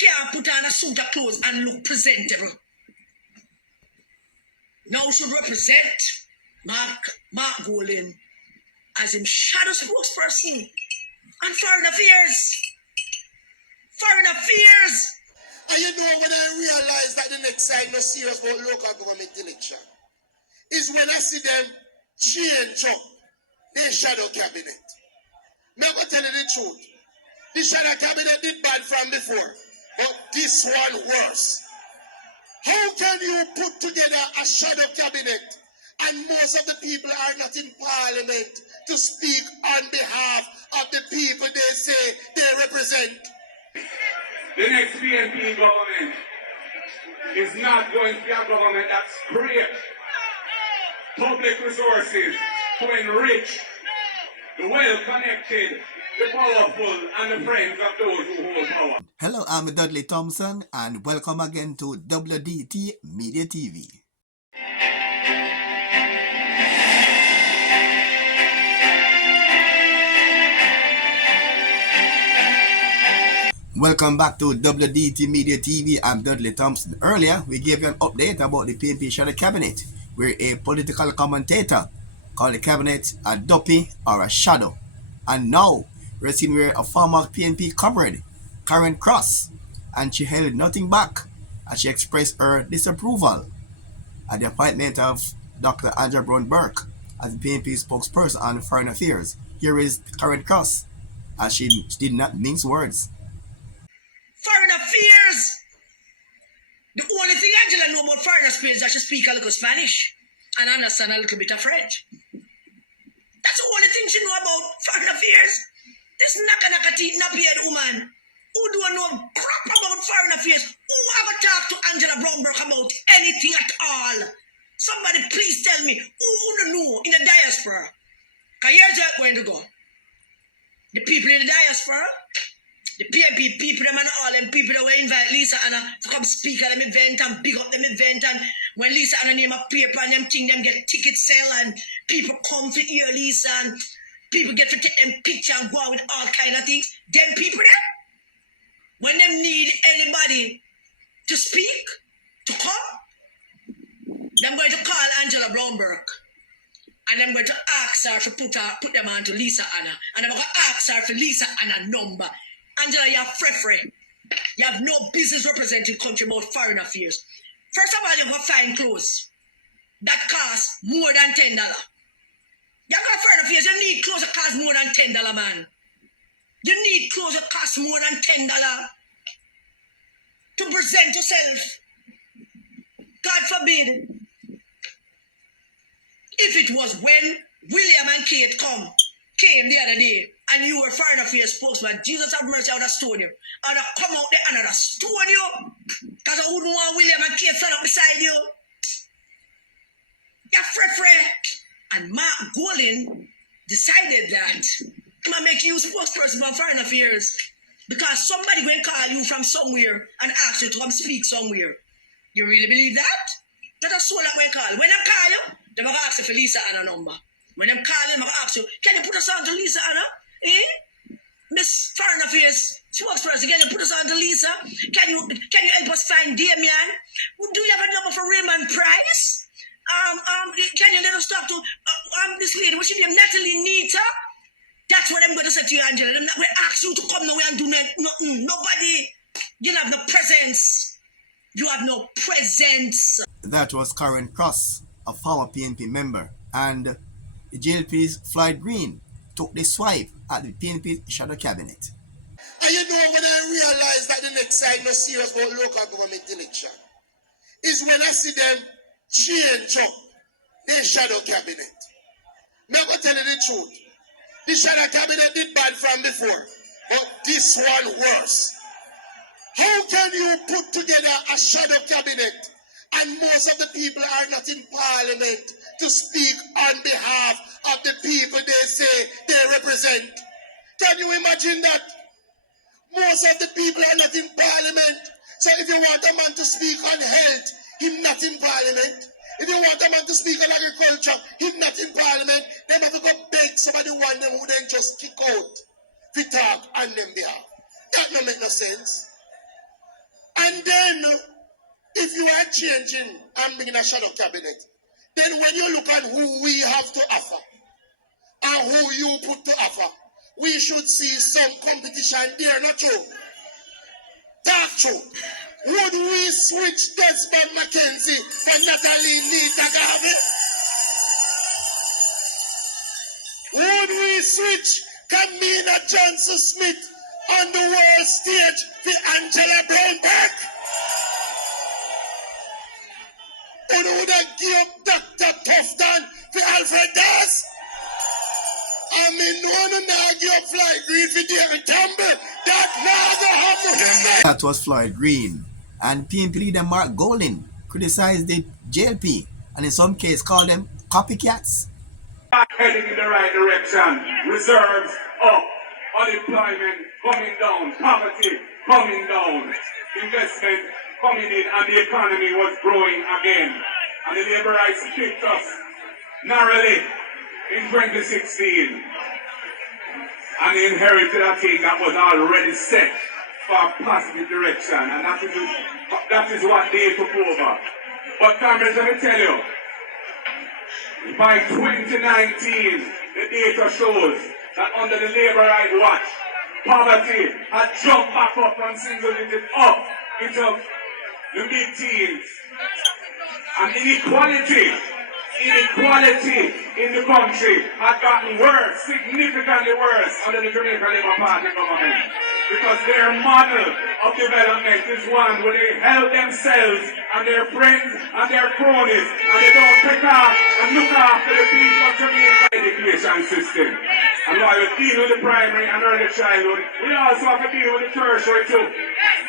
can't put on a suit of clothes and look presentable. Now should represent Mark Golden as him shadow spokesperson on foreign affairs. Foreign affairs. And you know when I realize that the next time no serious about local government election is when I see them change up their shadow cabinet. I'm going to tell you the truth. The shadow cabinet did bad from before, but this one worse. How can you put together a shadow cabinet and most of the people are not in parliament to speak on behalf of the people they say they represent? The next PNP government is not going to be a government that's create public resources to enrich the well-connected, the powerful, and the friends of those who hold power. Hello, I'm Dudley Thompson, and welcome again to WDT Media TV. Welcome back to WDT Media TV. I'm Dudley Thompson. Earlier, we gave you an update about the PNP Shadow Cabinet, where a political commentator called the cabinet a duppy or a shadow. And now, we're seeing where a former PNP comrade, Karen Cross, and she held nothing back as she expressed her disapproval at the appointment of Dr. Angela Brown Burke as the PNP spokesperson on foreign affairs. Here is Karen Cross, as she did not mince words. Foreign affairs. The only thing Angela know about foreign affairs is that she speak a little Spanish and understand a little bit of French. That's the only thing she know about foreign affairs. This naka teeth nappy-head woman who don't know crap about foreign affairs, who ever talk to Angela Brown Burke about anything at all. Somebody please tell me who don't know in the diaspora. Because here's where it's going to go. The people in the diaspora, the PNP people, them and all them people that will invite Lisa Anna to come speak at them event and big up them event, and when Lisa Anna name a paper and them thing, them get ticket sale and people come to hear Lisa and people get to take them picture and go out with all kind of things. Them people there, when them need anybody to speak, to come, them going to call Angela Brown Burke. And I'm going to ask her to put them on to Lisa Anna. And I'm going to ask her for Lisa Anna number. Angela, you have free. You have no business representing country about foreign affairs. First of all, you have fine clothes that cost more than $10. You got foreign affairs, you need clothes that cost more than $10, man. You need clothes that cost more than $10 to present yourself. God forbid. If it was when William and Kate came the other day, and you were foreign affairs spokesman, Jesus have mercy, I would have stoned you. I would have come out there and I would have stoned you. Because I wouldn't want William and Kate stand up beside you. You're free. And Mark Golden decided that I'm going to make you spokesperson for foreign affairs. Because somebody going to call you from somewhere and ask you to come speak somewhere. You really believe that? That's all that we call. When I call you, they're going to ask you for Lisa Anna number. When I'm calling, I'm going to ask you, can you put us on to Lisa Anna? Miss Foreign Affairs spokesperson, can you put us on to Lisa? Can you help us find Damien? Do you have a number for Raymond Price? Can you let us talk to this lady? What's your name? Natalie Nita? That's what I'm going to say to you, Angela. We ask you to come nowhere and do nothing. Nobody. You have no presence. You have no presence. That was Karen Cross, a former PNP member, and the JLP's Floyd took the swipe at the PNP Shadow Cabinet. And you know when I realize that the next time no serious about local government election is when I see them change up their shadow cabinet. I'm going to tell you the truth. The shadow cabinet did bad from before, but this one worse. How can you put together a shadow cabinet and most of the people are not in parliament to speak on behalf of the people they say they represent? Can you imagine that? Most of the people are not in parliament. So if you want a man to speak on health, him not in parliament. If you want a man to speak on agriculture, him not in parliament. They have to go beg somebody one them who then just kick out to talk on them behalf. That don't make no sense. And then, if you are changing and bringing a shadow cabinet, then when you look at who we have to offer and who you put to offer, we should see some competition there, not true? Talk true. Would we switch Desmond McKenzie for Natalie Nita-Garvey? Would we switch Kamina Johnson-Smith on the world stage for Angela Brownback? Or would I give up Dr. Tufton for Alfred Das? I mean, no one give up Floyd Green for David Campbell. That never happened. That was Floyd Green. And PNP leader Mark Golding criticized the JLP and in some cases called them copycats. Heading in the right direction. Reserves up. Unemployment coming down. Poverty coming down. Investment coming in, and the economy was growing again. And the labor rights picked us narrowly in 2016. And they inherited a thing that was already set for a positive direction. And that is what they took over. But comrades, let me tell you, by 2019, the data shows that under the Labour Right Watch, poverty had jumped back up from single digit up into the mid-teens. And inequality in the country had gotten worse, significantly worse, under the Jamaica Labour Party government. Because their model of development is one where they help themselves and their friends and their cronies, and they don't take off and look after the people of Jamaica education system. And while we deal with the primary and early childhood, we also have to deal with the tertiary too.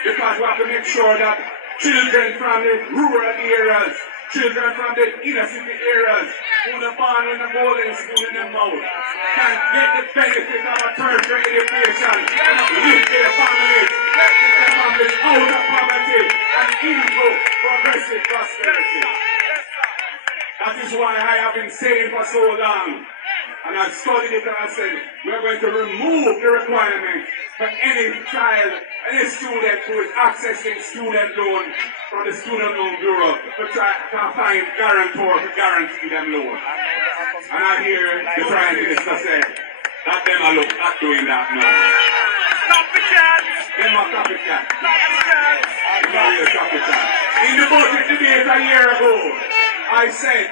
Because we have to make sure that children from the rural areas, children from the inner city areas, who are born with a golden spoon in their mouth, can get the benefit of a tertiary education and uplift their families, get their families out of poverty and into progressive prosperity. That is why I have been saying for so long, and I've studied it and I said, we are going to remove the requirement for any child, any student who is accessing student loan from the Student Loan Bureau to try to find guarantor to guarantee them loan. And I hear the Prime Minister say that them are not doing that now. Copycat! Them are copycat. Copycat. In the budget debate a year ago, I said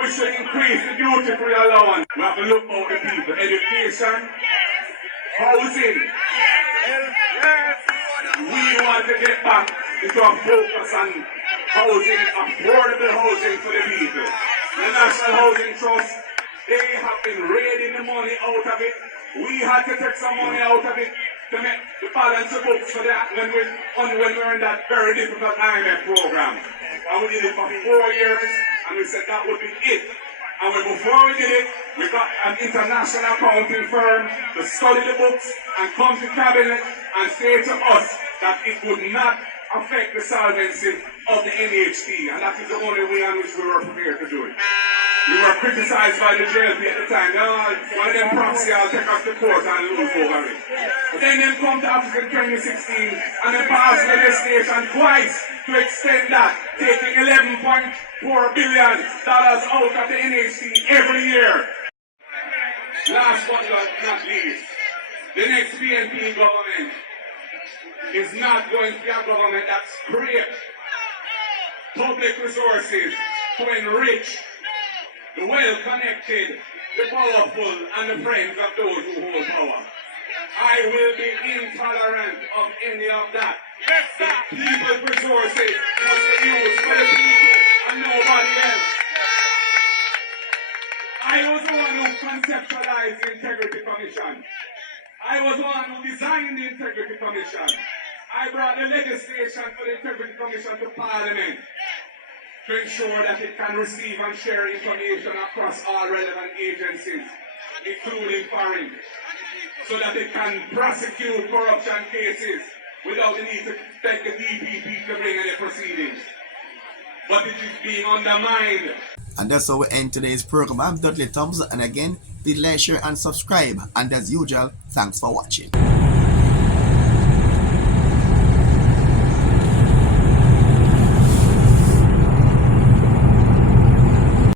we should increase the duty-free allowance. We have to look out the people. Education, housing. We want to get back into a focus on housing, affordable housing for the people. The National Housing Trust, they have been raiding the money out of it. We had to take some money out of it to make the balance the books for that when we're in that very difficult IMF program. And we did it for 4 years, and we said that would be it. And before we did it, we got an international accounting firm to study the books and come to cabinet and say to us that it would not affect the solvency of the NHT, and that is the only way in which we were prepared to do it. We were criticized by the JLP at the time. No, one of them proxy, I'll take us to court and lose over it. But then they come to office in 2016 and they passed legislation twice to extend that, taking $11.4 billion out of the NHT every year. Last but not least, the next PNP government is not going to be a government that scrapes public resources to enrich the well-connected, the powerful, and the friends of those who hold power. I will be intolerant of any of that. The people's resources must be used for the people and nobody else. I was the one who conceptualized the Integrity Commission. I was the one who designed the Integrity Commission. I brought the legislation for the Integrity Commission to Parliament to ensure that it can receive and share information across all relevant agencies, including foreign, so that it can prosecute corruption cases without the need to take the DPP to bring any proceedings. But it is being undermined. And that's how we end today's program. I'm Dudley Thompson, and again, please like, share, and subscribe. And as usual, thanks for watching.